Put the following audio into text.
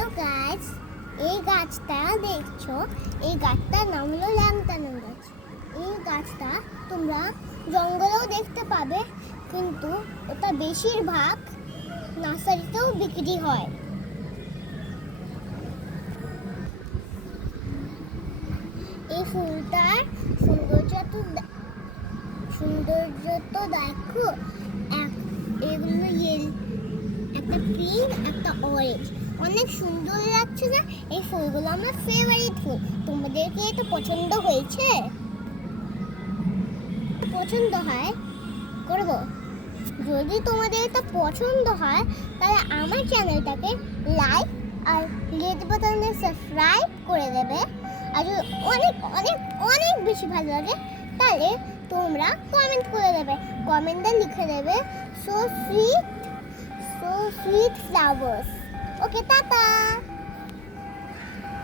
Hello guys, এই গাছটা দেখছো, এই গাছটার নাম হলো ল্যাংটানা গাছ। এই গাছটা তোমরা জঙ্গলেও দেখতে পাবে, কিন্তু ওটা বেশিরভাগ নার্সারিতেও বিক্রি হয়। এই ফুলটার সৌন্দর্য তো দেখো, এগুলো একটা পিঙ্ক একটা অরেঞ্জ, অনেক সুন্দর লাগছে না? এই ফুলগুলো আমার ফেভারিট ফুল। তোমাদেরকে এটা পছন্দ হয়েছে? পছন্দ হয় করব। যদি তোমাদের এটা পছন্দ হয় তাহলে আমার চ্যানেলটাকে লাইক আর রেড বাটনে সাবস্ক্রাইব করে দেবে। আর যদি অনেক অনেক অনেক বেশি ভালো লাগে তাহলে তোমরা কমেন্ট করে দেবে। কমেন্টে লিখে দেবে সো সুইট ফ্লাওয়ার্স। ওকে, টাটা।